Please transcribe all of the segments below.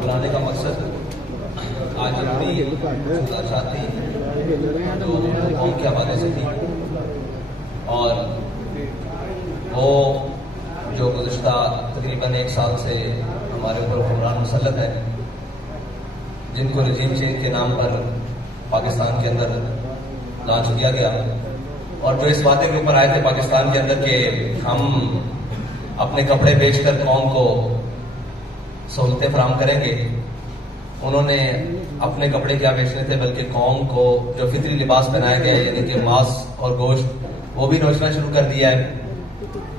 بلانے کا مقصد آج اپنی چاہتی جو قوم کے حوالے سے تھی، اور وہ جو گزشتہ تقریباً 1 سال سے ہمارے اوپر حکمران مسلط ہے، جن کو رجیم چینج کے نام پر پاکستان کے اندر لانچ کیا گیا، اور جو اس وعدے کے اوپر آئے تھے پاکستان کے اندر کہ ہم اپنے کپڑے بیچ کر قوم کو سہولتیں فراہم کریں گے، انہوں نے اپنے کپڑے کیا بیچنے تھے بلکہ قوم کو جو فطری لباس پہنایا گیا ہے، یعنی کہ ماس اور گوشت، وہ بھی نوچنا شروع کر دیا ہے۔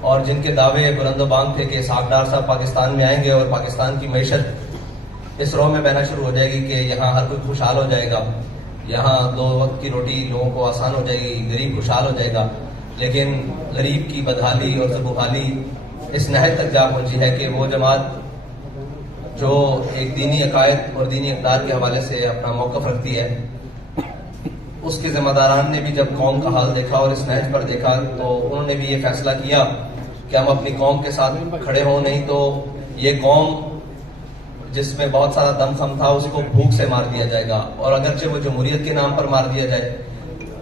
اور جن کے دعوے بلند و بانگ تھے کہ اسحاق ڈار صاحب پاکستان میں آئیں گے اور پاکستان کی معیشت اس رو میں بہنا شروع ہو جائے گی کہ یہاں ہر کوئی خوشحال ہو جائے گا، یہاں 2 وقت کی روٹی لوگوں کو آسان ہو جائے گی، غریب خوشحال ہو جائے گا، لیکن غریب کی بدحالی اور زبوحالی اس نہج تک جا پہنچی ہے کہ وہ جماعت جو ایک دینی عقائد اور دینی اقدار کے حوالے سے اپنا موقف رکھتی ہے، اس کے ذمہ داران نے بھی جب قوم کا حال دیکھا اور اس نہج پر دیکھا تو انہوں نے بھی یہ فیصلہ کیا کہ ہم اپنی قوم کے ساتھ کھڑے ہوں، نہیں تو یہ قوم جس میں بہت سارا دم خم تھا اس کو بھوک سے مار دیا جائے گا، اور اگرچہ وہ جمہوریت کے نام پر مار دیا جائے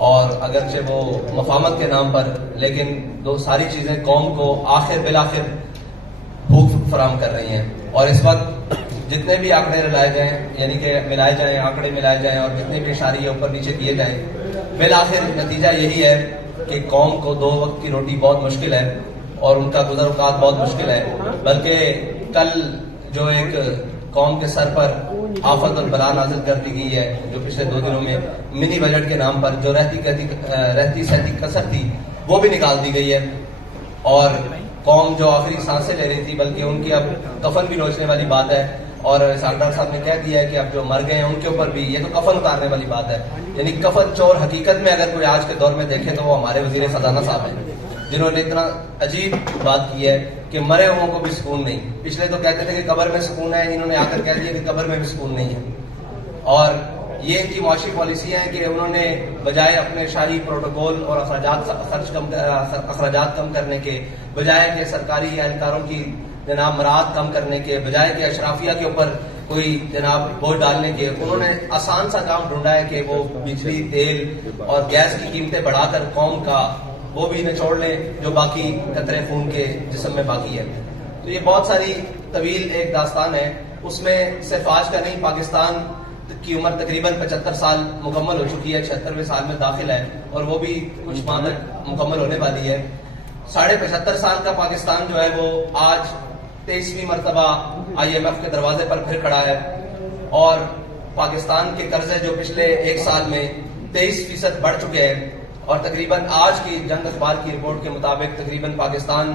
اور اگرچہ وہ مفاہمت کے نام پر، لیکن ساری چیزیں قوم کو بالآخر بھوک فراہم کر رہی ہیں۔ اور اس وقت جتنے بھی آنکڑے ملائے جائیں، یعنی کہ آنکڑے ملائے جائیں اور جتنے بھی اشاریے اوپر نیچے کیے جائیں، بالآخر نتیجہ یہی ہے کہ قوم کو 2 وقت کی روٹی بہت مشکل ہے اور ان کا گزر اوقات بہت مشکل ہے، بلکہ کل جو ایک قوم کے سر پر آفت اور بلا نازل کر دی گئی ہے، جو پچھلے 2 دنوں میں منی بجٹ کے نام پر جو رہتی سہتی کسر تھی وہ بھی نکال دی گئی ہے، اور قوم جو آخری سانسیں لے رہی تھی بلکہ ان کی اب کفن بھی نوچنے والی بات ہے، اور اسحاق ڈار صاحب نے کہہ دیا ہے کہ اب جو مر گئے ہیں ان کے اوپر بھی یہ تو کفن اتارنے والی بات ہے۔ یعنی کفن چور حقیقت میں اگر کوئی آج کے دور میں دیکھے تو وہ ہمارے وزیر خزانہ صاحب ہیں، جنہوں نے اتنا عجیب بات کی ہے کہ مرے ہوں کو بھی سکون نہیں۔ پچھلے تو کہتے تھے کہ قبر میں سکون ہے، انہوں نے آ کر کہہ دیا کہ قبر میں بھی سکون نہیں ہے۔ اور یہ ان کی معاشی پالیسیاں ہیں کہ انہوں نے بجائے اپنے شاہی پروٹوکول اور اخراجات کم کرنے کے، بجائے کہ سرکاری اہلکاروں کی مراعات کم کرنے کے، بجائے کہ اشرافیہ کے اوپر کوئی بوجھ ڈالنے کے، انہوں نے آسان سا کام ڈھونڈا ہے کہ وہ بجلی، تیل اور گیس کی قیمتیں بڑھا کر قوم کا وہ بھی نچوڑ لیں جو باقی قطرے خون کے جسم میں باقی ہے۔ تو یہ بہت ساری طویل ایک داستان ہے، اس میں صرف آج کا نہیں، پاکستان کی عمر تقریباً 75 سال مکمل ہو چکی ہے، 76ویں سال میں داخل ہے اور وہ بھی کچھ ماہ تک مکمل ہونے والی ہے۔ 75.5 سال کا پاکستان جو ہے وہ آج 23ویں مرتبہ IMF کے دروازے پر پھر کھڑا ہے، اور پاکستان کے قرضے جو پچھلے 1 سال میں 23% بڑھ چکے ہیں، اور تقریباً آج کی جنگ اخبار کی رپورٹ کے مطابق تقریباً پاکستان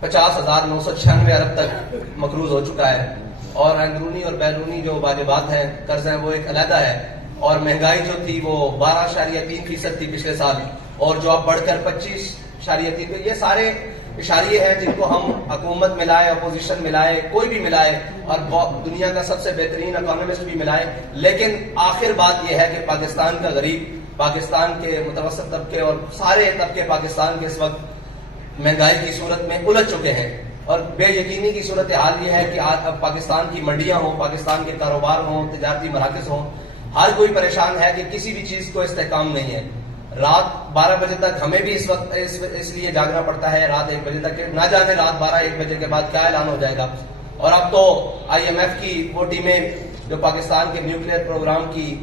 50,996 ارب تک مقروض ہو چکا ہے، اور اندرونی اور بیرونی جو واجبات ہیں، قرض ہیں، وہ ایک علیحدہ ہے، اور مہنگائی جو تھی وہ 12.3% تھی پچھلے سال، اور جو اب بڑھ کر 25.3%۔ یہ سارے اشاریے ہیں جن کو ہم حکومت ملائے، اپوزیشن ملائے، کوئی بھی ملائے، اور دنیا کا سب سے بہترین اکانومسٹ بھی ملائے، لیکن آخر بات یہ ہے کہ پاکستان کا غریب، پاکستان کے متوسط طبقے اور سارے طبقے پاکستان کے اس وقت مہنگائی کی صورت میں الجھ چکے ہیں، اور بے یقینی کی صورتحال یہ ہے کہ اب پاکستان کی منڈیاں ہوں، پاکستان کے کاروبار ہوں، تجارتی مراکز ہوں، ہر کوئی پریشان ہے کہ کسی بھی چیز کو استحکام نہیں ہے۔ رات 12 بجے تک ہمیں بھی اس وقت اس لیے جاگنا پڑتا ہے، رات 1 بجے تک، نہ جانے رات 12-1 بجے کے بعد کیا اعلان ہو جائے گا۔ اور اب تو IMF کی وہ ٹیمیں جو پاکستان کے نیوکلیئر پروگرام کی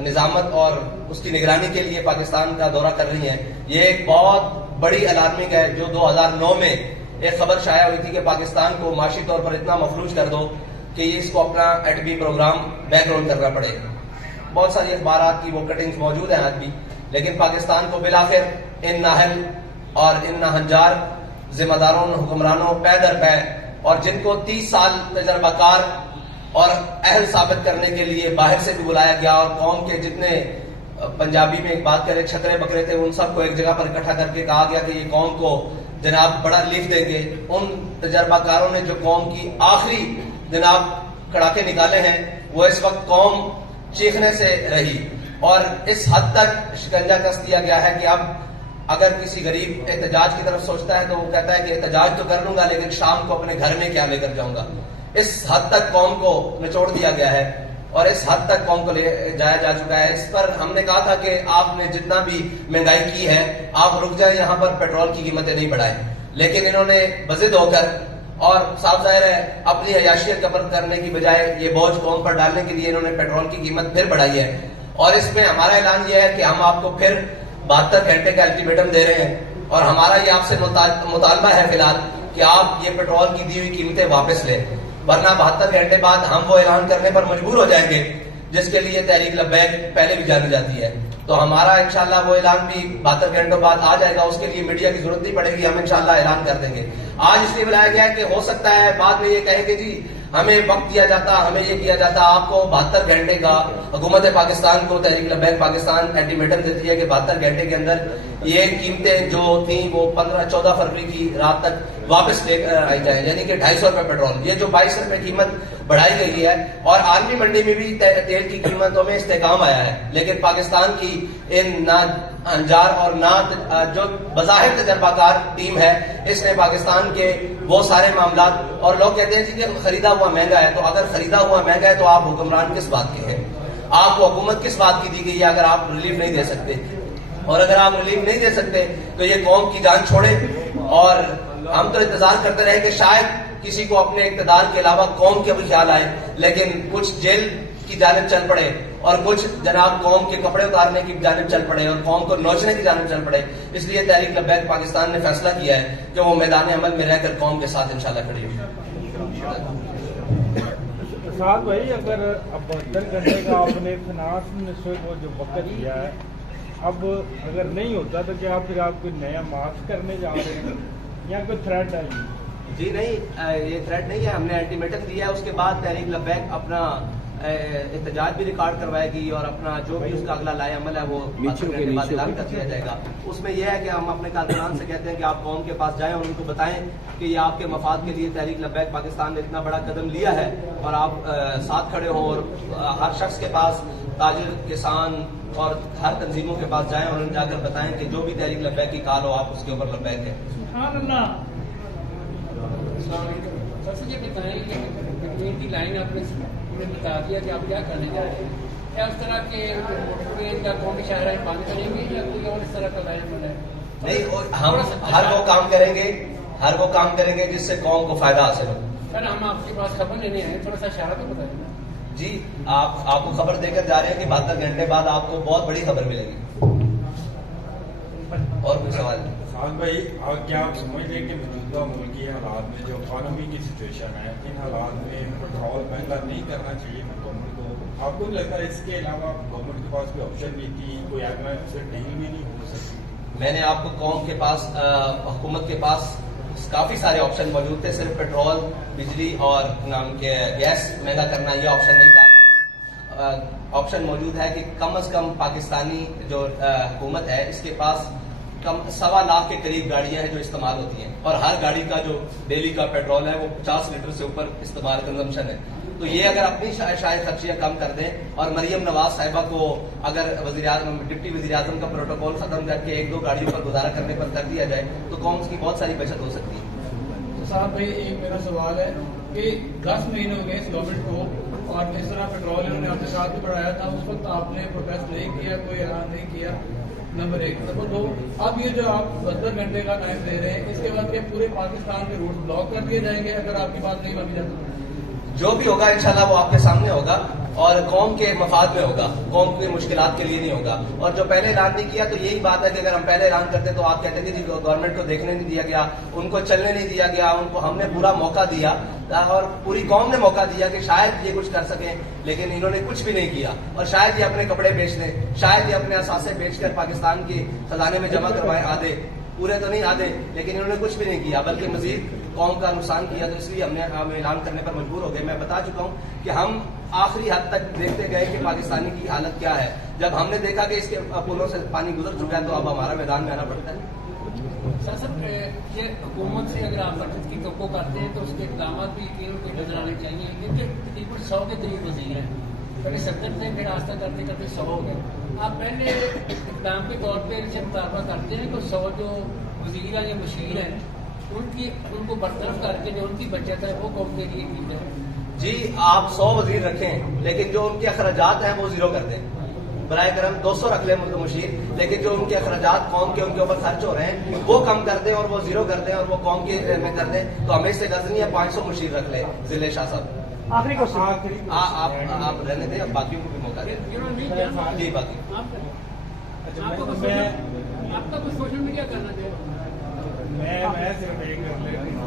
نظامت اور اس کی نگرانی کے لیے پاکستان کا دورہ کر رہی ہیں، یہ ایک بہت بڑی الارمنگ ہے۔ جو 2009 میں ایک خبر شائع ہوئی تھی کہ پاکستان کو معاشی طور پر اتنا مفلوج کر دو کہ اس کو اپنا ایٹمی پروگرام بیک رول کرنا پڑے۔ بہت ساری اخبارات کی وہ کٹنگز موجود ہیں آج بھی، لیکن پاکستان کو بالآخر ان نااہل اور ان ناہنجار ذمہ داروں، حکمرانوں پے در پے، اور جن کو 30 سال تجربہ کار اور اہل ثابت کرنے کے لیے باہر سے بھی بلایا گیا، اور قوم کے جتنے پنجابی میں ایک بات کرے چھترے بکرے تھے ان سب کو ایک جگہ پر اکٹھا کر کے کہا گیا کہ یہ قوم کو جناب بڑا لیف دیں گے۔ ان تجربہ کاروں نے جو قوم کی آخری جناب کڑاکے نکالے ہیں، وہ اس وقت قوم چیخنے سے رہی، اور اس حد تک شکنجہ کس دیا گیا ہے کہ اب اگر کسی غریب احتجاج کی طرف سوچتا ہے تو وہ کہتا ہے کہ احتجاج تو کر لوں گا لیکن شام کو اپنے گھر میں کیا لے کر جاؤں گا. اس حد تک قوم کو نچوڑ دیا گیا ہے اور اس حد تک قوم کو لے جایا جا چکا ہے. اس پر ہم نے کہا تھا کہ آپ نے جتنا بھی مہنگائی کی ہے آپ رک جائیں, یہاں پر پیٹرول کی قیمتیں نہیں بڑھائیں. لیکن انہوں نے بضد ہو کر اور صاف ظاہر ہے اپنی عیاشیت کور کرنے کی بجائے یہ بوجھ قوم پر ڈالنے کے لیے انہوں نے پیٹرول کی قیمت پھر بڑھائی ہے. اور اس میں ہمارا اعلان یہ ہے کہ ہم آپ کو پھر 72 گھنٹے کا الٹیمیٹم دے رہے ہیں اور ہمارا یہ آپ سے مطالبہ ہے فی الحال کہ آپ یہ پیٹرول کی دی ہوئی قیمتیں واپس لیں, ورنہ 72 گھنٹے بعد ہم وہ اعلان کرنے پر مجبور ہو جائیں گے جس کے لیے تحریک لبیک پہلے بھی جانی جاتی ہے. تو ہمارا انشاءاللہ وہ اعلان بھی 72 گھنٹوں بعد آ جائے گا. اس کے لیے میڈیا کی ضرورت نہیں پڑے گی, ہم انشاءاللہ اعلان کر دیں گے. آج اس لیے بلایا گیا ہے کہ ہو سکتا ہے بعد میں یہ کہیں کہ جی ہمیں وقت دیا جاتا, ہمیں یہ کیا جاتا. آپ کو 72 گھنٹے کا حکومت پاکستان کو تحریک لبیک پاکستان الٹیمیٹم دیتی ہے کہ 72 گھنٹے کے اندر یہ قیمتیں جو تھیں وہ 14 فروری کی رات تک واپس لے کر آئی جائیں, یعنی کہ 250 روپے پیٹرول. یہ جو 22 روپے قیمت بڑھائی گئی ہے اور عالمی منڈی میں بھی تیل کی قیمتوں میں استحکام آیا ہے, لیکن پاکستان کی ان نہ انجار اور نہ جو بظاہر تجربہ کار ٹیم ہے اس نے پاکستان کے وہ سارے معاملات, اور لوگ کہتے ہیں جی کہ خریدا ہوا مہنگا ہے. تو اگر خریدا ہوا مہنگا ہے تو آپ حکمران کس بات کے ہیں, آپ کو حکومت کس بات کی دی گئی ہے اگر آپ ریلیف نہیں دے سکتے؟ اور اگر آپ ریلیف نہیں دے سکتے تو یہ قوم کی جان چھوڑے. اور ہم تو انتظار کرتے رہے کہ شاید کسی کو اپنے اقتدار کے علاوہ قوم کے بھی خیال آئے, لیکن کچھ جیل کی جانب چل پڑے اور کچھ جناب قوم کے کپڑے اتارنے کی جانب چل پڑے اور قوم کو نوچنے کی جانب چل پڑے. اس لیے تحریک لبیک پاکستان نے فیصلہ کیا ہے کہ وہ میدان عمل میں رہ کر قوم کے ساتھ انشاءاللہ کھڑی ہوگی. ساتھ بھائی اگر 72 گھنٹے کا آپ نے فنانس منسٹر کو جو وقت دیا ہے, اب اگر نہیں ہوتا تو کیا پھر آپ کوئی نیا مارچ کرنے جا رہے ہیں یا کوئی تھریٹ ہے؟ جی نہیں, یہ تھریٹ نہیں ہے. ہم نے الٹیمیٹم دیا ہے, اس کے بعد تحریک لبیک اپنا احتجاج بھی ریکارڈ کروائے گی اور اپنا جو بھی اس کا اگلا لائے عمل ہے وہ اعلان کر دیا جائے گا. اس میں یہ ہے کہ ہم اپنے کارکنان سے کہتے ہیں کہ آپ قوم کے پاس جائیں اور ان کو بتائیں کہ یہ آپ کے مفاد کے لیے تحریک لبیک پاکستان نے اتنا بڑا قدم لیا ہے اور آپ ساتھ کھڑے ہوں, اور ہر شخص کے پاس تاجر, کسان اور ہر تنظیموں کے پاس جائیں اور ان جا کر بتائیں کہ جو بھی تحریک لبیک کی کال ہو آپ اس کے اوپر لبیک ہے. سب سے یہ بتائیں کہ کی لائن آپ نے بتا دیا کہ آپ کیا کرنے جا رہے ہیں, کیا اس طرح کے ٹرین کا قومی شاہراہ بند کریں گے یا کوئی اور اس طرح کا لائن بنا ہے؟ نہیں, ہم ہر وہ کام کریں گے, ہر وہ کام کریں گے جس سے قوم کو فائدہ حاصل ہو. سر ہم آپ کے پاس خبر لینے آئے, تھوڑا سا اشارہ تو بتائیں. جی آپ کو خبر دے کر جا رہے ہیں کہ 72 گھنٹے بعد آپ کو بہت بڑی خبر ملے گی. اور کوئی سوال نہیں؟ خان بھائی کیا آپ سمجھ رہے ہیں کہ موجودہ ملکی حالات میں جو اکانومی کی سچویشن ہے ان حالات میں پیٹرول مہنگا نہیں کرنا چاہیے گورنمنٹ کو؟ آپ کو لگتا ہے اس کے علاوہ گورنمنٹ کے پاس کوئی آپشن بھی تھی, کوئی ایگنا سے ڈیل بھی نہیں ہو سکتی؟ میں نے آپ کو قوم کے پاس, حکومت کے پاس کافی سارے آپشن موجود تھے, صرف پیٹرول, بجلی اور نام کے گیس مہنگا کرنا یہ آپشن نہیں تھا. آپشن موجود ہے کہ کم از کم پاکستانی جو حکومت ہے اس کے پاس 1.25 لاکھ کے قریب گاڑیاں ہیں جو استعمال ہوتی ہیں, اور ہر گاڑی کا جو ڈیلی کا پیٹرول ہے وہ 50 لیٹر سے اوپر استعمال کنزمپشن ہے. تو یہ اگر اپنی شاید خرچیاں کم کر دیں اور مریم نواز صاحبہ کو اگر ڈپٹی وزیر اعظم کا پروٹوکول ختم کر کے 1-2 گاڑیوں پر گزارا کرنے پر کر دیا جائے تو قوم کی بہت ساری بچت ہو سکتی ہے. صاحب بھائی ایک میرا سوال ہے کہ 10 مہینے ہو گئے اس گورنمنٹ کو اور اس طرح پیٹرول انہوں نے آپ کے ساتھ بھی بڑھایا تھا, اس وقت آپ نے پروٹیسٹ نہیں کیا, کوئی اعلان نہیں کیا, نمبر 1. نمبر 2, اب یہ جو آپ 72 گھنٹے کا ٹائم دے رہے ہیں اس کے بعد کیا پورے پاکستان کے روڈ بلاک کر دیے جائیں گے اگر آپ کی بات نہیں مانی جاتی؟ جو بھی ہوگا انشاءاللہ وہ آپ کے سامنے ہوگا اور قوم کے مفاد میں ہوگا, قوم کی مشکلات کے لیے نہیں ہوگا. اور جو پہلے اعلان نہیں کیا تو یہی بات ہے کہ اگر ہم پہلے اعلان کرتے تو آپ کہتے تھے کہ گورنمنٹ کو دیکھنے نہیں دیا گیا, ان کو چلنے نہیں دیا گیا, ان کو ہم نے پورا موقع دیا اور پوری قوم نے موقع دیا کہ شاید یہ کچھ کر سکیں, لیکن انہوں نے کچھ بھی نہیں کیا. اور شاید یہ اپنے کپڑے بیچ دیں, شاید یہ اپنے اثاثے بیچ کر پاکستان کے خزانے میں جمع کروائیں, آدھے پورے تو نہیں آدھے, لیکن انہوں نے کچھ بھی نہیں کیا بلکہ مزید قوم کا نقصان کیا. تو اس لیے ہم اعلان کرنے پر مجبور ہو گئے. میں بتا چکا ہوں کہ ہم آخری حد تک دیکھتے گئے کہ پاکستانی کی حالت کیا ہے. جب ہم نے دیکھا کہ اس کے پلوں سے پانی گزر چکا ہے تو اب ہمارا میدان میں آنا پڑتا ہے. سر یہ حکومت سے اگر آپ بچت کی توقع کرتے ہیں تو اس کے اقدامات بھی یقیناً کوئی نظر آنے چاہیے, کیونکہ تقریباً 100 کے قریب وزیر ہیں پہلے 70 تھے پھر آستہ کرتے کرتے 100 ہو گئے. آپ پہلے اقدام کے طور پہ ان سے مطالبہ کرتے ہیں کہ 100 جو وزیر ہیں یا مشیر ہیں ان کو برطرف کر کے جو ان کی بچت ہے وہ قوم کے لیے کی جائے. جی آپ 100 وزیر رکھیں لیکن جو ان کے اخراجات ہیں وہ زیرو کر دیں. برائے کرم 200 رکھ لیں مشیر لیکن جو ان کے اخراجات قوم کے ان کے اوپر خرچ ہو رہے ہیں وہ کم کر دیں اور وہ زیرو کر دیں اور وہ قوم کے میں کر دیں. تو ہمیں اس سے غرض نہیں ہے 500 مشیر رکھ لیں. ضلع شاہ صاحب آخری کوشچن آپ رہنے دیں, اب باقیوں کو بھی موقع دیں. جی باقی آپ کا کچھ سوشل میڈیا کرنا چاہیے. میں صرف ایک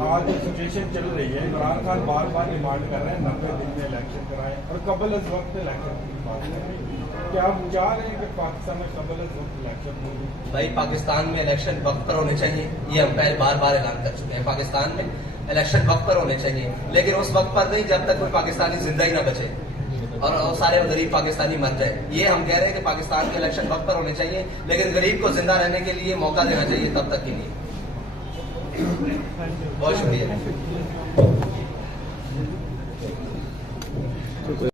آج جو سچویشن چل رہی ہے, عمران خان بار بار ڈیمانڈ کر رہے ہیں 90 دن میں الیکشن کرائیں اور قبل از وقت الیکشن کی بات کر رہے ہیں. کیا آپ چاہ رہے ہیں کہ پاکستان میں قبل از وقت الیکشن ہو؟ بھائی پاکستان میں الیکشن وقت پر ہونے چاہیے, یہ ہم پہلے بار بار اعلان کر چکے ہیں. پاکستان میں الیکشن وقت پر ہونے چاہیے لیکن اس وقت پر نہیں جب تک کوئی پاکستانی زندہ ہی نہ بچے اور سارے غریب پاکستانی مر جائے. یہ ہم کہہ رہے ہیں کہ پاکستان کے الیکشن وقت پر ہونے چاہیے لیکن غریب کو زندہ رہنے کے لیے موقع دینا چاہیے, تب تک ہی نہیں. بہت شکریہ.